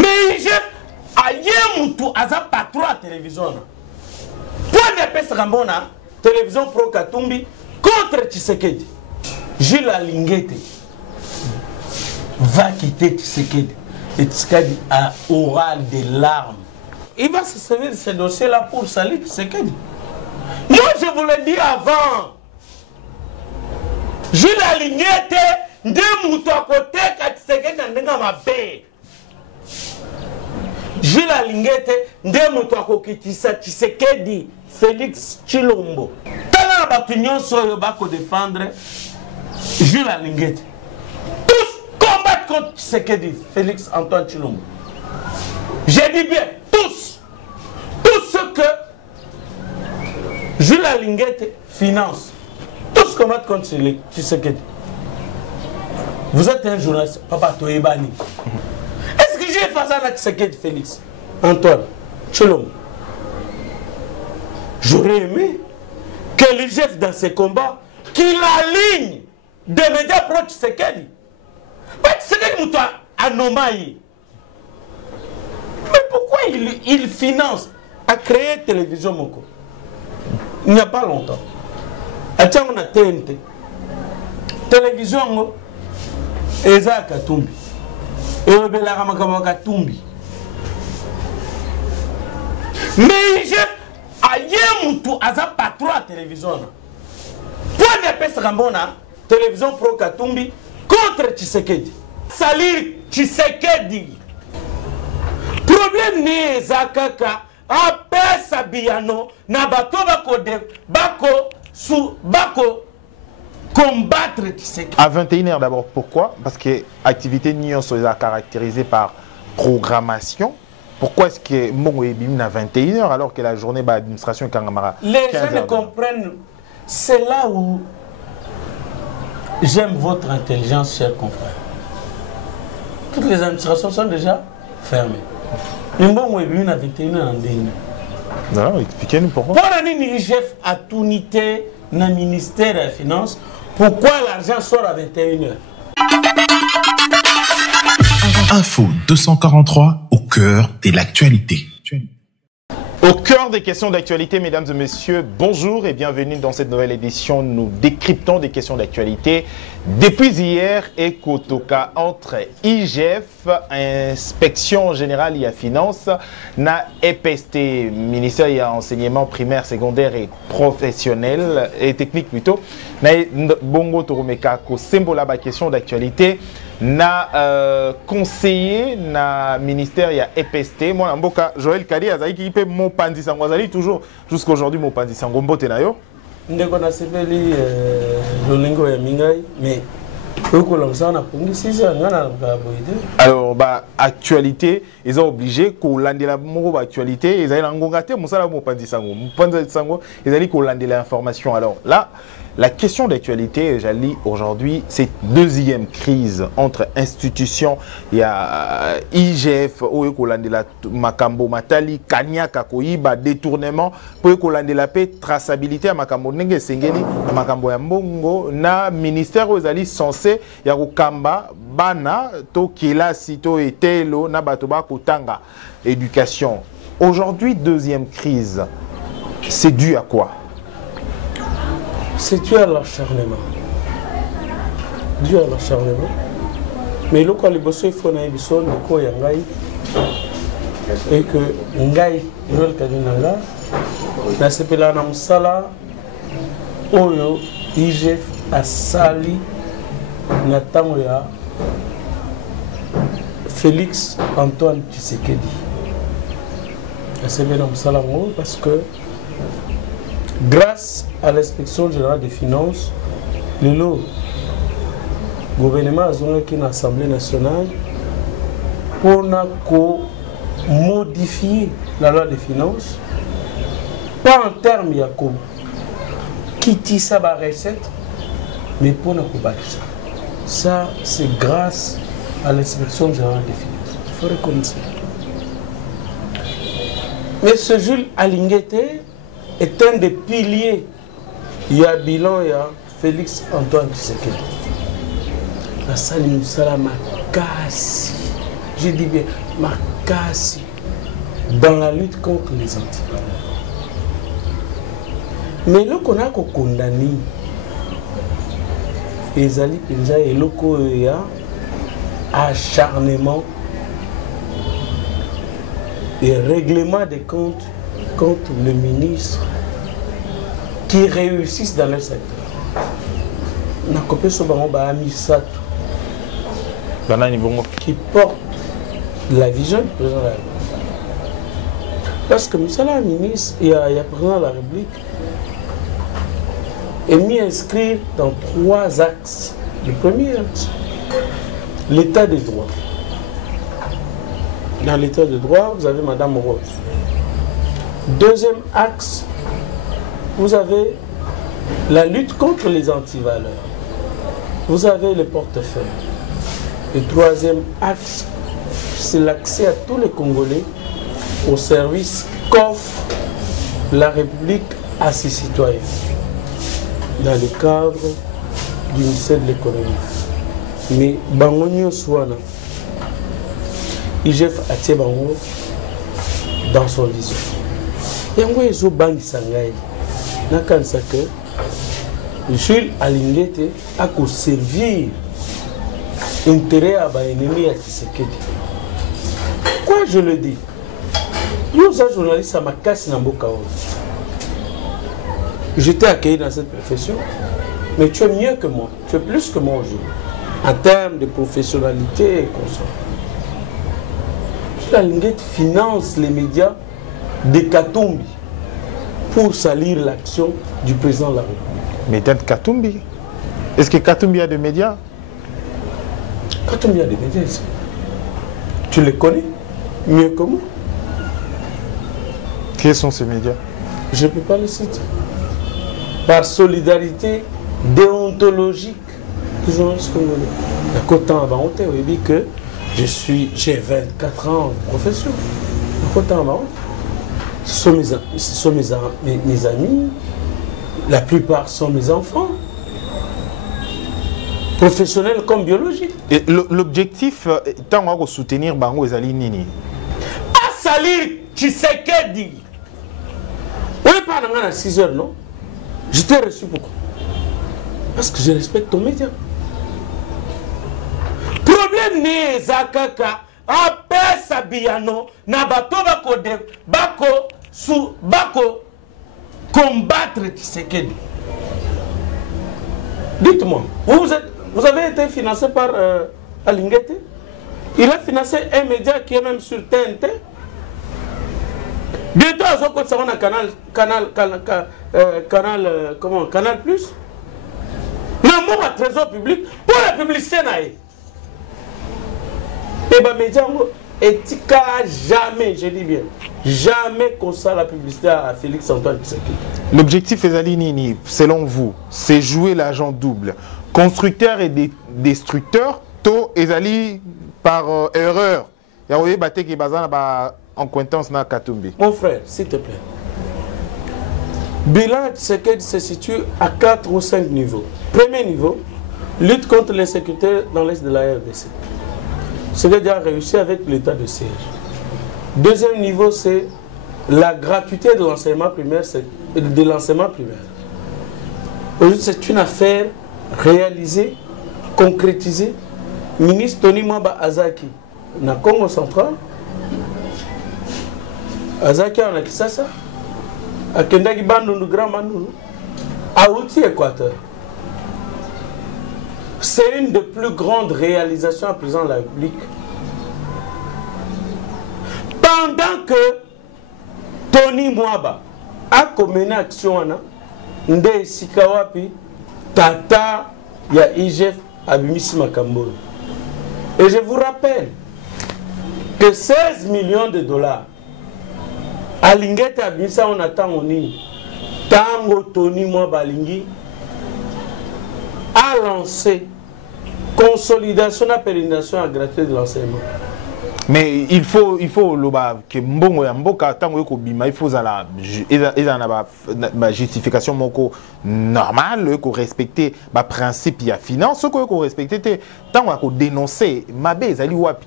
Mais je aye mutu aza patron à télévision. Point de pesa kambona télévision pro Katumbi contre Tshisekedi. Jules Alingete va quitter Tshisekedi et Tshisekedi aura des larmes. Il va se servir de ce dossier-là pour salir Tshisekedi. Moi, je vous l'ai dit avant. Jules Alingete, nde mutu à côté ka Tshisekedi ndenga mabe. Jules Alingete, nde mutu à kokitisa Tshisekedi, Félix Tshilombo. Tala batu nyonso oyo bako défendre Jules Alingete. Tous combattent contre Tshisekedi, Félix Antoine Tshilombo. J'ai dit bien, tous. Tous ceux que Jules Alingete finance. Tous combattent contre Tshisekedi. Vous êtes un journaliste, Papa Toebani. Est-ce que j'ai fait ça à Tshisekedi, Félix Antoine Tshilombo? J'aurais aimé que le chef dans ses combats, qu'il aligne des médias pro Tshisekedi. Mais Tshisekedi nous a anomalie. Mais pourquoi il finance à créer télévision Moko? Il n'y a pas longtemps. Attends, on a TNT. Télévision, Eza Katumbi. Et on a la Katumbi. Mais chef aye mutu aza patron à télévision. Point de pesa kambona télévision pro Katumbi contre Tshisekedi. Salir Tshisekedi. Problème ni zakaka apesa biano na bato bako combattre Tshisekedi. À 21h d'abord, pourquoi? Parce que l'activité Nyon est caractérisée par programmation. Pourquoi est-ce que Mongo est bimine à 21h alors que la journée d'administration est Kangamara? Les gens ne comprennent. C'est là où j'aime votre intelligence, chers confrères. Toutes les administrations sont déjà fermées. Mbongo est bimine à 21h en déni. Non, expliquez-nous pourquoi. Pour un chef à tout unité dans le ministère des Finances, pourquoi l'argent sort à 21h? Info 243 au cœur de l'actualité. Au cœur des questions d'actualité, mesdames et messieurs, bonjour et bienvenue dans cette nouvelle édition. Nous décryptons des questions d'actualité depuis hier et Kotoka entre IGF, Inspection Générale et Finance, na EPST, Ministère de l'Enseignement Primaire, Secondaire et Professionnel et Technique plutôt, na Bongo Toromeka ko sembola ba question d'actualité. Na conseiller na ministère ya EPST moi mboka Joël Kadi azali ki mo pandi sango azali toujours jusqu'aujourd'hui mo pandi sango mbote na yo ndeko na sepeli lolingo ya mingai mais ko lancer na pungi sisa ngana ba boide. Alors bah actualité ils ont obligé ko landela mo ba actualité ils allaient ngonga te musala mo pandi sango ils allaient ko landela information. Alors là la question d'actualité, j'allais aujourd'hui, c'est deuxième crise entre institutions. Il y a IGF, la Makambo Matali, Kanyaka Koyiba, détournement, pour la paix, traçabilité à Makambo Nenge Sengeni, Makambo Yambongo, na ministère aux alliés censés, Yarukamba, Bana, Tokila, Sito et Telo, Nabatoba, Kotanga, éducation. Aujourd'hui, deuxième crise, c'est dû à quoi? C'est dû à l'acharnement. Dû à l'acharnement. Mais le cas il faut na biso ko ya ngai et que ngai Joël Kadinanga na sepela na musala oyo IGF asali na tango ya Félix Antoine Tshisekedi. Na sepela na musala ngo parce que grâce à l'inspection générale des finances, le gouvernement a qui une assemblée nationale pour modifier la loi des finances, pas en termes de quitter sa recette, mais pour nous bâtir. Ça, c'est grâce à l'inspection générale des finances. Il faut reconnaître. Mais ce Jules Alingete est un des piliers. Il y a bilan, il y a Félix Antoine Tshisekedi. La salle Moussala Makassi. Je dis bien, Makasi dans la lutte contre les antivaleurs. Mais là qu'on a condamné les alliés penza et loko ya acharnement et règlement des comptes contre le ministre qui réussissent dans le secteur. Na copé so bango ba amisato qui porte la vision du président de la République. Parce que Moussala ministre et le président de la République est mis à inscrire dans 3 axes. Le premier axe, l'état des droits. Dans l'état de droit, vous avez Madame Rose. Deuxième axe, vous avez la lutte contre les antivaleurs. Vous avez le portefeuille. Le troisième axe, c'est l'accès à tous les Congolais aux services qu'offre la République à ses citoyens dans le cadre du ministère de l'économie. Mais Bangonio Souana, IGF Atie Bango dans son vision. Yango Ezo Bangi Sangai, Nakansa que Jules Alingete a qu'au servir intérêt à l'ennemi à Tshisekedi. Pourquoi je le dis? Nous, un journaliste, ça m'a cassé dans Boka. J'étais accueilli dans cette profession, mais tu es mieux que moi, tu es plus que moi aujourd'hui, en termes de professionnalité et consort. La Linguette finance les médias de Katumbi pour salir l'action du président de la République. Mais peut-être Katumbi. Est-ce que Katumbi a des médias? Katumbi a des médias ici. Tu les connais mieux que moi. Quels sont ces médias? Je ne peux pas les citer. Par solidarité déontologique des journalistes congolais. D'accord, avant on dit que j'ai 24 ans de profession. D'accord, ce sont mes amis, la plupart sont mes enfants, professionnels comme biologiques. Et l'objectif, tant qu'on va soutenir Bango et Zali Nini. À salir Tshisekedi. Oui, pas à 6 heures, non? Je t'ai reçu pourquoi? Parce que je respecte ton média. Problème n'est Zakaka, après Sabiano, Nabato Bako combattre Tshisekedi. Dites-moi, vous avez été financé par Alingete? Il a financé un média qui est même sur TNT. Bientôt, on a Canal Plus. Il y a un trésor public pour la publicité. Et bien, média, éthique jamais, je dis bien, jamais qu'on ça la publicité à Félix Antoine Tshisekedi. L'objectif, Ezali Nini, selon vous, c'est jouer l'agent double. Constructeur et destructeur, to Ezali par erreur. Il y a eu qui en cointance na Katumbi. Mon frère, s'il te plaît. Bilan Tshisekedi se situe à 4 ou 5 niveaux. Premier niveau, lutte contre l'insécurité dans l'est de la RDC. Tshisekedi a réussi avec l'état de siège. Deuxième niveau, c'est la gratuité de l'enseignement primaire. Aujourd'hui, c'est une affaire réalisée, concrétisée. Ministre Tony Mwamba Azaki, na Congo central, Azaki en a Kisasa, à Kendaki Bandundu Grand Bandundu, à Outi Équateur. C'est une des plus grandes réalisations à président de la République. Pendant que Tony Mwamba a commené action, Nde Sikawapi, Tata, ya IGF, Abimisi Makambo. Et je vous rappelle que 16 millions de dollars, Alingete Abimisa, on attend au Nini, Tango Tony Mwamba Lingi, a lancé consolidation et pérennisation à gratuité de l'enseignement. Mais il faut que Mbongo ya Mboka tango ko bima il faut la justification moko normale ko respecter ba principe ya finance ko respecter tango ko dénoncer mabe ezali wapi.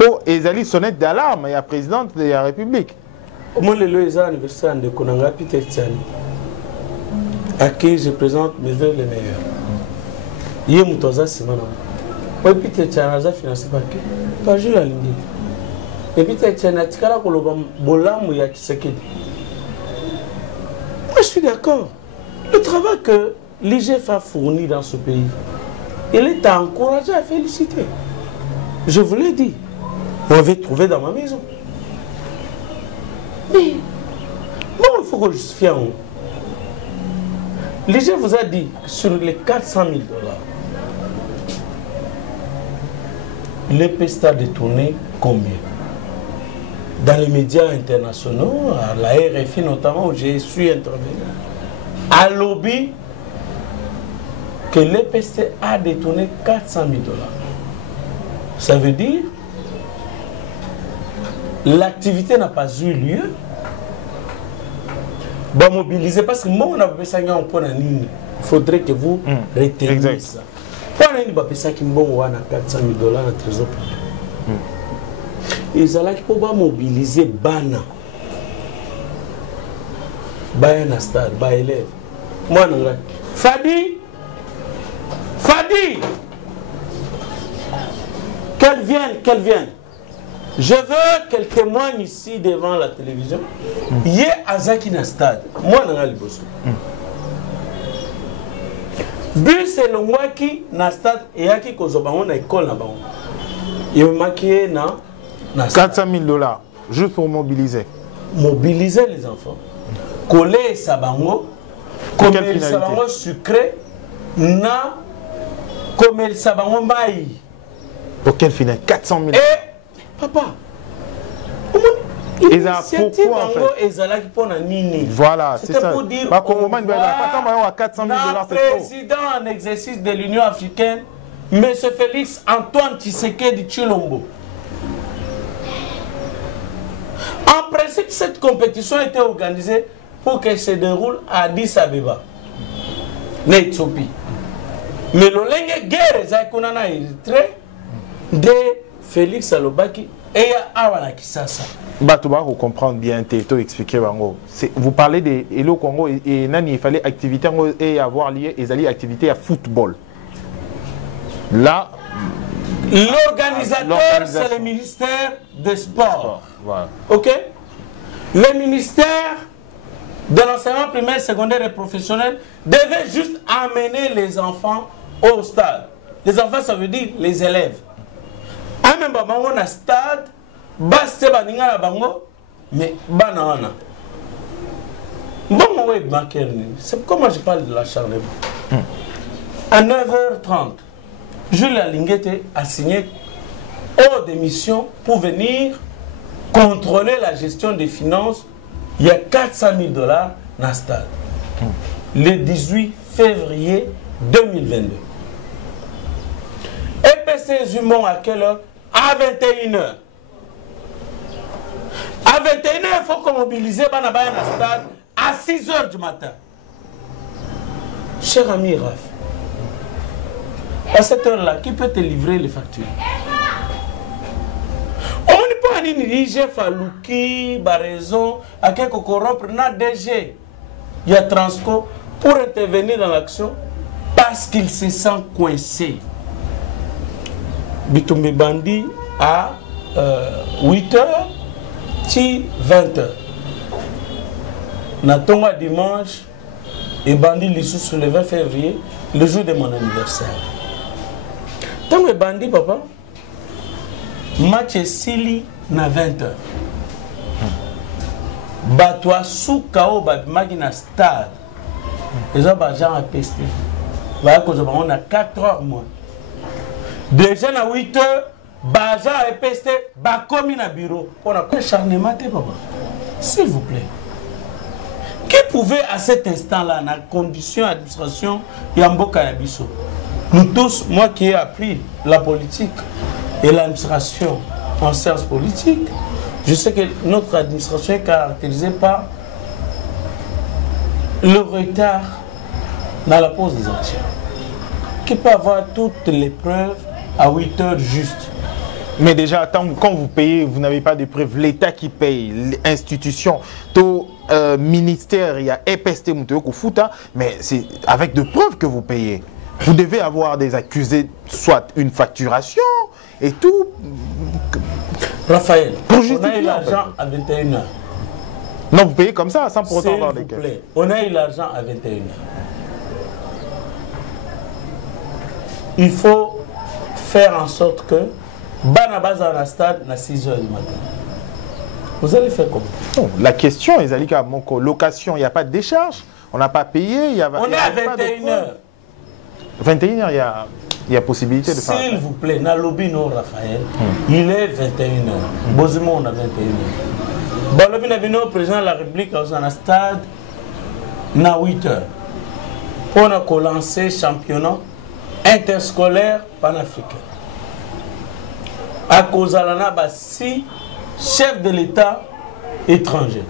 Pour Ezali sonnette d'alarme, il y a présidente de la République. Moi, le lieu est à l'université de Konanga, Peter Tchani, à qui je présente mes vœux les meilleurs. Il y a Moutoza Simana. Oui, Peter Tchani a financé par qui? Par Jules Alingi. Et Peter Tchani a dit que Bolam Tshisekedi. Moi, je suis d'accord. Le travail que l'IGF a fourni dans ce pays, il est à encourager, à féliciter. Je vous l'ai dit. On avait trouvé dans ma maison. Mais, bon, il faut que je justifie en haut. L'IGF vous a dit que sur les 400 000 $, l'EPST a détourné combien? Dans les médias internationaux, à la RFI notamment, où j'ai su intervenir, à lobby, que l'EPST a détourné 400 000 $. Ça veut dire l'activité n'a pas eu lieu. Bon, mobiliser, parce que moi, on a fait ça, il faudrait que vous reteniez ça. Pourquoi on a fait ça qui a 400 000 $ dans le trésor public? Ils allaient pour mobiliser Bana. Bana stade, Bana élève. Moi, Fadi, qu'elle vienne. Je veux qu'elle témoigne ici devant la télévision. Yé Azaki na stade. Moi, je suis bosso. Bus et le Mwaki na stade et Yaki Kozobango na école na bango. Il m'a maquillé na 400 000 $, juste pour mobiliser. Mobiliser les enfants. Coller Sabango. Coller Sabango sucré. Na. Coller Sabango maï. Pour quelle finale? 400 000 $. Papa, pourquoi en fait? Voilà, c'est ça. Pour dire à 400 000 $, c'est trop. Président en exercice de l'Union africaine, M. Félix Antoine Tshisekedi Tshilombo. En principe, cette compétition a été organisée pour qu'elle se déroule à Addis Abeba, en Éthiopie. Mais le lingue guerre, c'est de Félix Alobaki et Awana Kisasa. Batouba, vous comprenez bien, Této expliquer Bango. Vous parlez de Hello Congo et Nani, il fallait activité et avoir lié les activités à football. Là, l'organisateur, c'est le ministère des Sports. Voilà. Ok? Le ministère de l'enseignement primaire, secondaire et professionnel devait juste amener les enfants au stade. Les enfants, ça veut dire les élèves. Même si on a un stade, mais c'est pourquoi moi je parle de l'acharnement. À 9h30, Jules Alinguete a signé hors démission pour venir contrôler la gestion des finances. Il y a 400 000 $ dans le stade. Le 18 février 2022. EPC Zumon à quelle heure? À 21h. À 21h, il faut qu'on mobilise le stade à 6h du matin. Cher ami Raf, à cette heure-là, qui peut te livrer les factures? On ne peut pas dire que Falouki, Baraison, à quelqu'un corrompre, n'a DG. Il y a Transco pour intervenir dans l'action parce qu'il se sent coincé. Bitumbi Bandi à 8h, 20h. Natonga dimanche et Bandi Lissou le 20 février, le jour de mon anniversaire. Tant que Bandi, papa, match est Sili na 20h. Batwa sous Kao Badmagi na stade. Les gens ont pesté. On a 4h moins. Déjà à 8h, Baja est pesté, Bakomi na bureau. On a quoi charnement, papa? S'il vous plaît. Qui pouvait à cet instant-là, dans la condition d'administration, Yambo Kanabiso? Nous tous, moi qui ai appris la politique et l'administration en sciences politiques, je sais que notre administration est caractérisée par le retard dans la pose des actions. Qui peut avoir toutes les preuves à 8 heures juste. Mais déjà, quand vous payez, vous n'avez pas de preuves. L'État qui paye, l'institution, tout ministère, il y a EPST, mais c'est avec de preuves que vous payez. Vous devez avoir des accusés, soit une facturation et tout. Raphaël, pour on a eu l'argent à 21h. Non, vous payez comme ça, sans pour autant avoir des cas. On a eu l'argent à 21h. Il faut faire en sorte que Banabaz à la stade à 6h du matin. Vous allez faire comment? Non, la question est, Zalika, mon location, il n'y a pas de décharge, on n'a pas payé, il y a. On est à 21h. 21h, il y a possibilité de faire. S'il vous plaît, dans le lobby, non, Raphaël, il est 21h. Bozimo, on a 21h. Bon, le président de la République, on a un stade, à 8h. On a lancé le championnat interscolaire panafricain. À cause de la 6 chefs de l'État étrangers.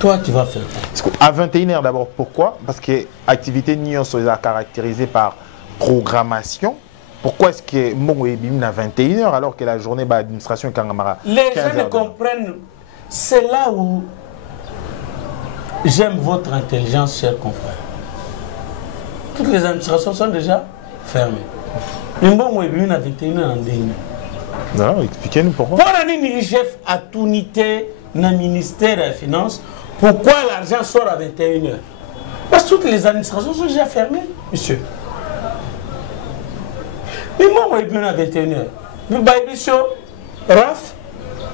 Toi, tu vas faire quoi? À 21h d'abord, pourquoi? Parce que l'activité NIOS est caractérisée par programmation. Pourquoi est-ce que Mongo est bim à 21h alors que la journée d'administration est Kangamara? Les gens ne comprennent. C'est là où j'aime votre intelligence, chers confrères. Toutes les administrations sont déjà fermées. Mais Mongo est bim à 21h en ligne. Non, expliquez-nous pourquoi. Pour un chef à tout unité dans le ministère des Finances, pourquoi l'argent sort à 21h? Parce que toutes les administrations sont déjà fermées, monsieur. Mais moi, je suis à 21h. Je Raf,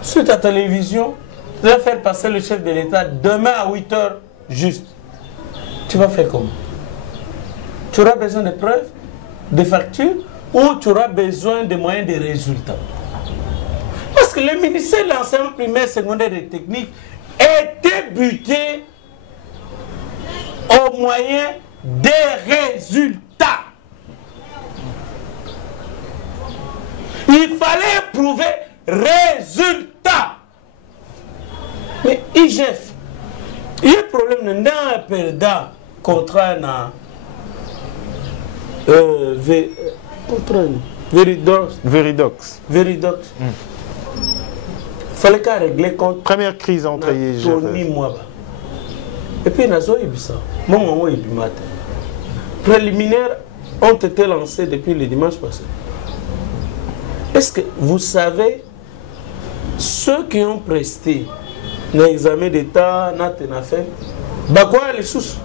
sur ta télévision, tu vas faire passer le chef de l'État demain à 8h juste. Tu vas faire comment? Tu auras besoin de preuves, de factures, ou tu auras besoin de moyens de résultats. Parce que le ministère de l'enseignement primaire, secondaire et technique était buté au moyen des résultats. Il fallait prouver résultat. Mais IGF, il y a un problème dans un perdant contrat Veridox. Il fallait qu'à régler contre première crise entre IGF. Et puis, il y a ça. Préliminaires ont été lancés depuis le dimanche passé. Est-ce que vous savez, ceux qui ont presté l'examen d'État, quoi les sous?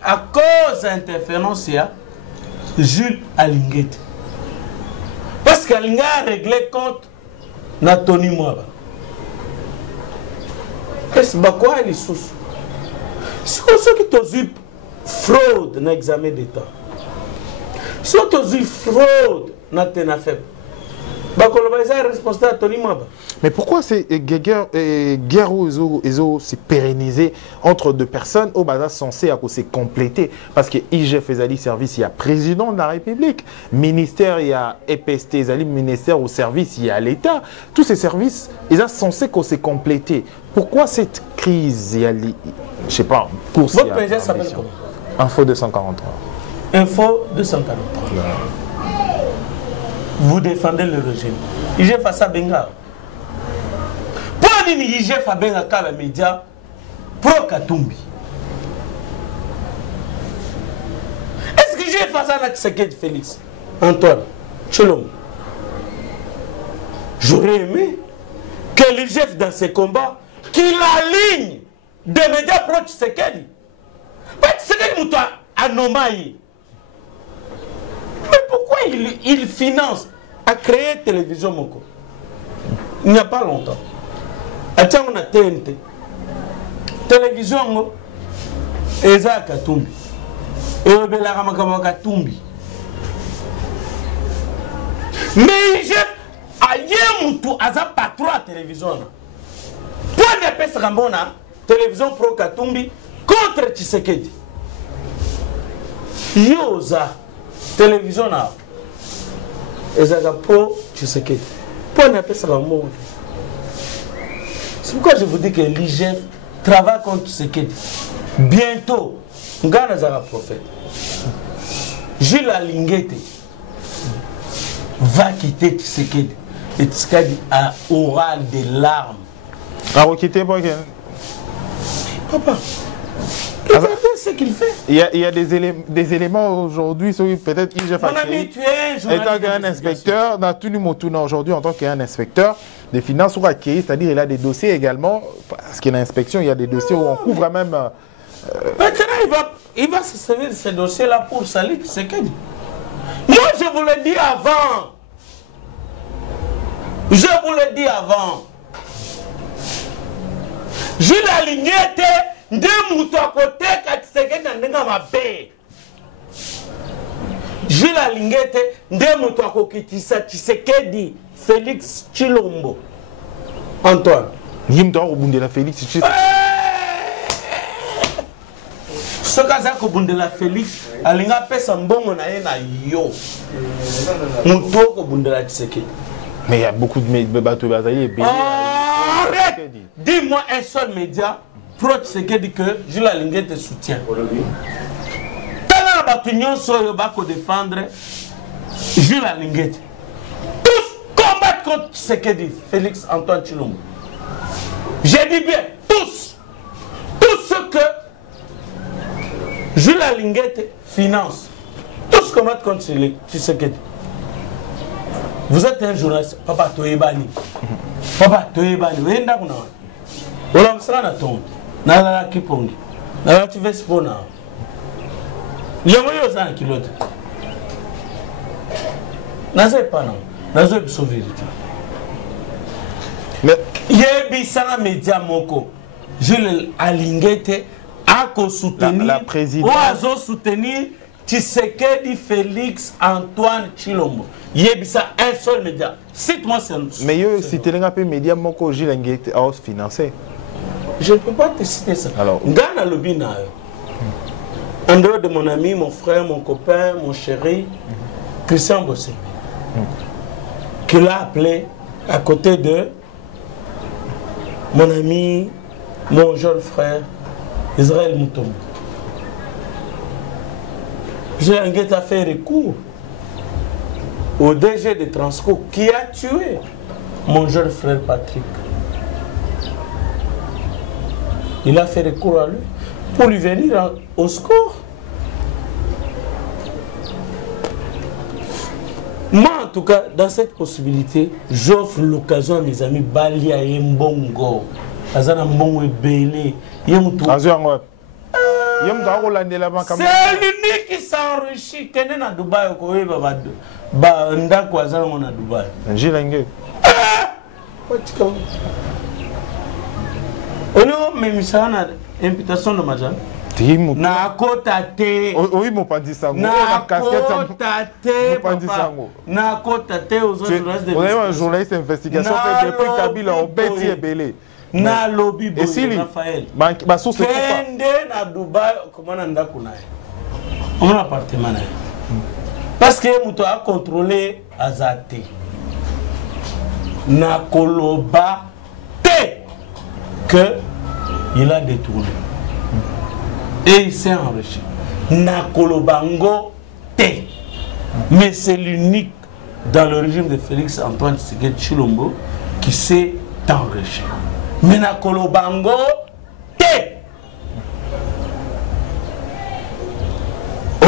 À cause d'interférence, Jules Alinguet. Parce qu'Alinga a réglé compte Natoni Mwaba. Est-ce que les sous? C'est comme ça que tu as eu fraude dans l'examen d'État. Si tu as eu fraude dans TENAFEP, mais pourquoi c'est guerre s'est pérennisé entre deux personnes au bas censé se compléter? Parce que IGF faisait service, il y a président de la République, ministère, il y a EPST, il y a ministère au service, il y a l'État. Tous ces services, ils sont censés se compléter. Pourquoi cette crise, il y a, je sais pas, course? Votre président s'appelle comment? Info 243. Info 243. Vous défendez le régime. IGF a ça benga. Pour aller IGF a benga kala média pro Katumbi. Est-ce que IGF a ça là Tshisekedi Félix? Antoine, Chelom. J'aurais aimé que l'IGF dans ses combats qu'il aligne des médias pro Tshisekedi. Mais Tshisekedi mouta anomalie. Mais pourquoi il finance à créer télévision Moko? Il n'y a pas longtemps. Attends, on a TNT. Télévision, Eza Katumbi. Et on a la Katumbi. Mais il a un patron à la télévision. Pour ne pas se rendre télévision pro Katumbi contre Tshisekedi. Yoza. Télévision là, pro Tshisekedi. Pour ne pas se rendre. C'est pourquoi je vous dis que l'IGF travaille contre Tshisekedi. Bientôt, Ngana sera prophète. Jules Alingete va quitter Tshisekedi. Et Tshisekedi aura des larmes. Va quitter pour que... Papa, regardez ce qu'il fait. Il y a des éléments aujourd'hui, peut-être IGF a créé. Étant qu'un inspecteur, dans tout le monde aujourd'hui, en tant qu'un inspecteur des finances, ou acquis, c'est-à-dire il a des dossiers également, parce qu'il y a une inspection, il y a des dossiers où on couvre même. Maintenant, il va se servir de ces dossiers-là pour salir Tshisekedi. Moi, je vous l'ai dit avant. Je vous l'ai dit avant. Jules Alingete, de mouton à côté, quand Tshisekedi n'a pas paix. Jules Alingete, de mouton à côté, Tshisekedi, Félix Tshilombo. Antoine. Yimto Obundela Félix Tshilombo. Ce cas-là, Obundela Félix, Alinga pesa mbongo na ye na yo. Mouton Obundela Tshisekedi. Mais il y a beaucoup de bateaux bazali. Arrête! Dis-moi un seul média pro-Tshisekedi que Jules Alingete te soutient. Tant que l'on va défendre Jules Alingete. Tous combattent contre Tshisekedi, Félix Antoine Tshilombo. J'ai dit bien, tous. Tous ceux que Jules Alingete finance. Tous combattent contre Tshisekedi. Vous êtes un journaliste, Papa Toyebani. Papa Toyebani, vous êtes un journaliste. Vous êtes un journaliste. Vous êtes un kipongi. Vous êtes un spona. Vous êtes un journaliste. Vous êtes pas un vérité. Mais il y a un média moko. Jules Alingete a soutenir. La présidente. Ou a soutenir Tshisekedi Félix Antoine Tshilombo. Il y a un seul média. Cite-moi ce nom. Mais si tu as un média, Moko Jules Alingete a financé. Je ne peux pas te citer ça. Alors, Gana Lobina. En dehors de mon ami, mon frère, mon copain, mon chéri, Christian Bossé, qui l'a appelé à côté de mon ami, mon jeune frère, Israël Moutombo. J'ai a fait recours au DG de Transco qui a tué mon jeune frère Patrick. Il a fait recours à lui pour lui venir au secours. Moi, en tout cas, dans cette possibilité, j'offre l'occasion à mes amis Balia et Mbongo. Azana Mbongo et Belé. C'est l'unique qui s'enrichit. Qui est à Dubaï, Ndako Azana à Dubaï. Jilenge. On a même ça une imputation de Majan. Na kota te. Oui, mon pas dit ça. Na kota te. Na kota te aux autres journalistes de. On est un journaliste d'investigation depuis Kabila au Beti et Belé. Na lobby et si Raphaël. Ma source est Kende na Dubaï comment nanda kuna. On a appartement na. Parce que muto a contrôlé Azate. Na koloba te que il a détourné. Et il s'est enrichi. Na kolobango te. Mais c'est l'unique dans le régime de Félix Antoine Tshisekedi Tshilombo qui s'est enrichi. Mais na kolobango te.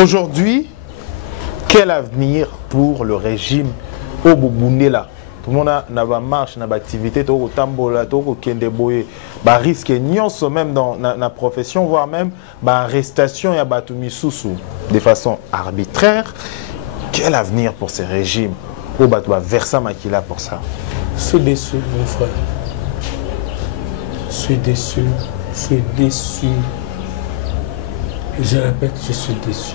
Aujourd'hui, quel avenir pour le régime au Bobundela? Tout le monde a une marche, une activité, tout le tambola, tout le monde a risque même dans la profession, voire même arrestation et batoumissousou de façon arbitraire. Quel avenir pour ces régimes? Au Versa Makila pour ça. Je suis déçu, mon frère. Je suis déçu. Je suis déçu. Je répète, je suis déçu.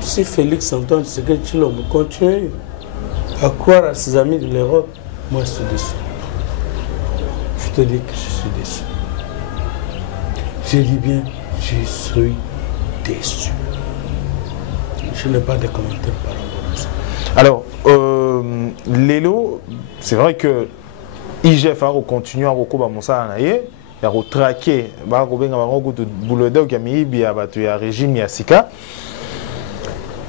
Si Félix Antoine Tshisekedi Tshilombo continue à croire à ses amis de l'Europe, moi je suis déçu. Je te dis que je suis déçu. Je dis bien, je suis déçu. Je n'ai pas de commentaires par rapport à ça. Alors, Lélo, c'est vrai que IGF a continué à retraquer, il a retraqué, il a régime Yassika.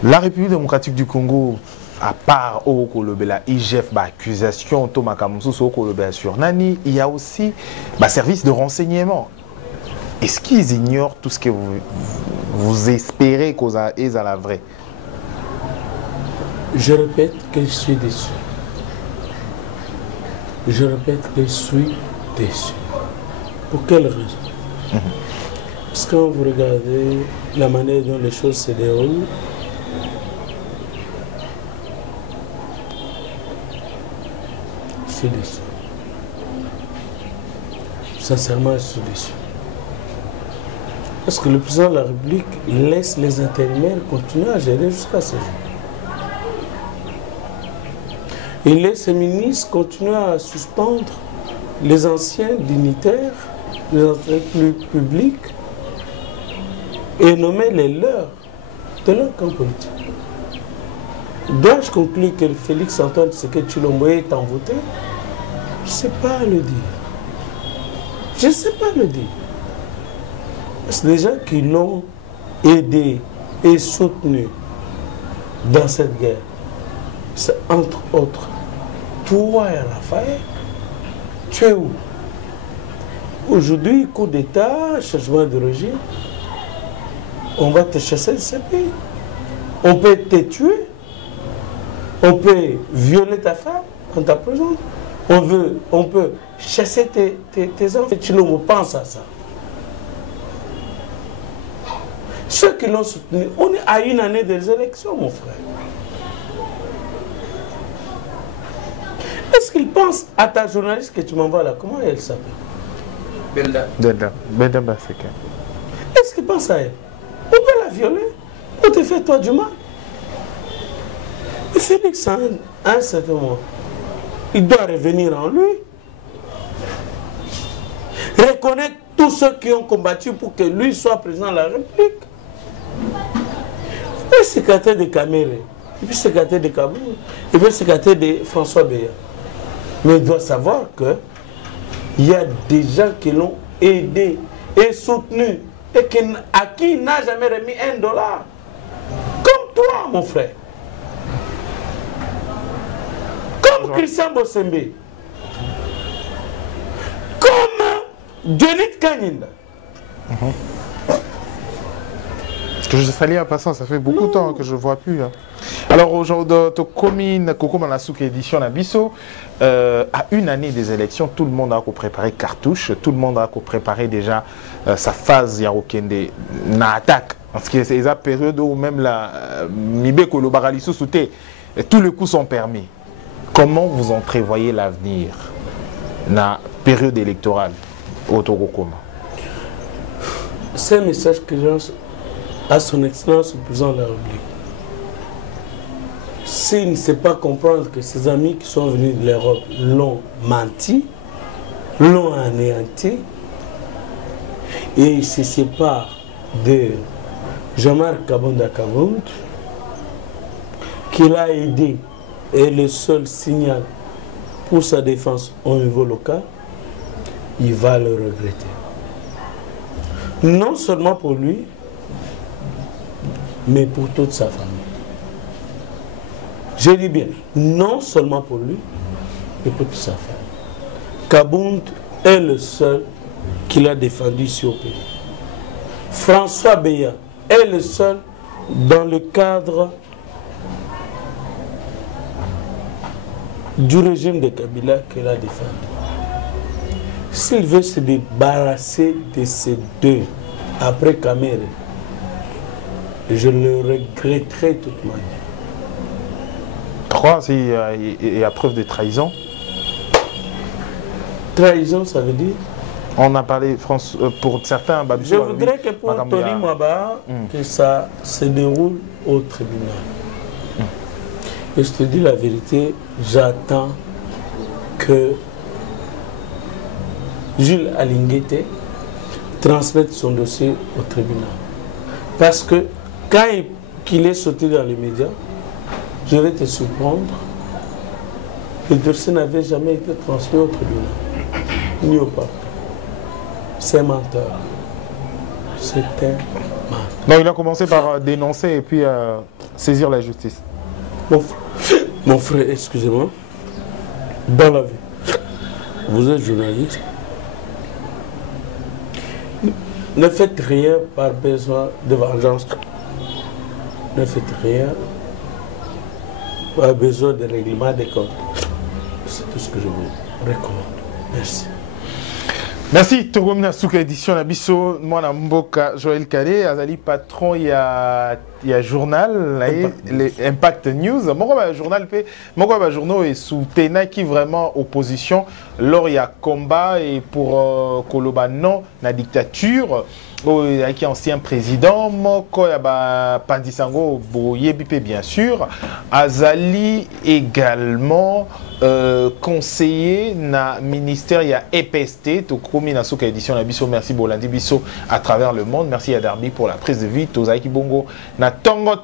La République démocratique du Congo, à part la IGF, accusation, sur Nani, il y a aussi service de renseignement. Est-ce qu'ils ignorent tout ce que vous espérez qu'on a à la vraie? Je répète que je suis déçu. Je répète que je suis déçu. Pour quelle raison? Parce que quand vous regardez la manière dont les choses se déroulent, je suis déçu. Sincèrement, je suis déçu. Parce que le président de la République laisse les intérimaires continuer à gérer jusqu'à ce jour. Il laisse les ministres continuer à suspendre les anciens dignitaires, les anciens plus publics, et nommer les leurs de leur camp politique. Dois-je conclure que Félix Antoine Tshisekedi Tshilombo est envoûté? Je ne sais pas le dire. Je ne sais pas le dire. Parce que les gens qui l'ont aidé et soutenu dans cette guerre, c'est entre autres toi et Raphaël. Tu es où? Aujourd'hui, coup d'État, changement de régime, on va te chasser de ce pays. On peut te tuer. On peut violer ta femme en ta présence. On peut chasser tes enfants. Tu ne penses à ça. Ceux qui l'ont soutenu, on est à une année des élections, mon frère. Est-ce qu'il pense à ta journaliste que tu m'envoies là? Comment elle s'appelle? Belda Baseka. Est-ce qu'il pense à elle? On peut la violer. On te fait toi du mal. Mais Félix, à un certain moment, il doit revenir en lui. Reconnaître tous ceux qui ont combattu pour que lui soit président de la République. Il est secrétaire de Caméré, et puis secrétaire de Kaboul, et puis secrétaire de François Béa. Mais il doit savoir qu'il y a des gens qui l'ont aidé et soutenu et à qui il n'a jamais remis $1. Comme toi, mon frère. Comme Christian Bossembe. Comme Denis Kanyinda. Que je salue en passant, ça fait beaucoup de temps que je ne vois plus. Hein. Alors aujourd'hui, tu commune Coco Manasuke édition Nabiso, à une année des élections, tout le monde a préparé cartouche, tout le monde a préparé déjà sa phase Yarokende na attaque. Parce que c'est la période où même la Mibeko le Baraliso sauté, tous les coups sont permis. Comment vous entrevoyez l'avenir dans la période électorale au Togokoma? C'est un message que j'ai à son Excellence le Président de la République. S'il ne sait pas comprendre que ses amis qui sont venus de l'Europe l'ont menti, l'ont anéanti, et il se sépare de Jean-Marc Kabunda Kabound, qui l'a aidé et le seul signal pour sa défense au niveau local, il va le regretter. Non seulement pour lui, mais pour toute sa famille. Je dis bien, non seulement pour lui, mais pour toute sa famille. Kabound est le seul qui l'a défendu ici au pays. François Béa est le seul dans le cadre du régime de Kabila qu'il a défendu. S'il veut se débarrasser de ces deux après Kamere, je le regretterai toute ma vie. 3, il y a preuve de trahison. Trahison, ça veut dire? On a parlé pour certains. Je voudrais que pour Tony Mwaba, que ça se déroule au tribunal. Et je te dis la vérité, j'attends que Jules Alinguete transmette son dossier au tribunal. Parce que quand il est sauté dans les médias, je vais te surprendre, le dossier n'avait jamais été transmis au tribunal, ni au parquet. C'est un menteur. c'était mal. Non, il a commencé par dénoncer et puis saisir la justice. Mon frère, excusez-moi, dans la vie, vous êtes journaliste. Ne faites rien par besoin de vengeance. Ne faites rien par besoin de règlement des comptes. C'est tout ce que je vous recommande. Merci. Merci. Togomina Souka édition Nabiso, moi na Mboka Joël Kadé, Azali patron il y a journal Impact News. Mon journal fait mon journal est soutenu qui vraiment opposition lors il y a combat et pour Koloba non la dictature. Qui est ancien président, Moko Yaba Pandisango Boyebipé bien sûr, Azali également conseiller na ministère il y a EPST, Tokomi na Souka édition na Bisso, merci Bolandi Bisso à travers le monde, merci à Darby pour la prise de vie, Tozaiki Bongo na Tongo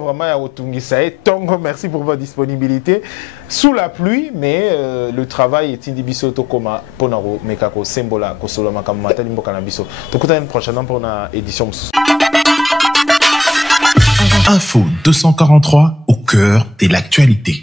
vraiment ya Otungisae, Tongo merci pour votre disponibilité. Sous la pluie, mais le travail est indibiso Tokoma Ponaro Mekako Sembola Kosoloma Kamata Limboka na Bisso. Tokuta une prochaine pour une édition. Info 243 au cœur de l'actualité.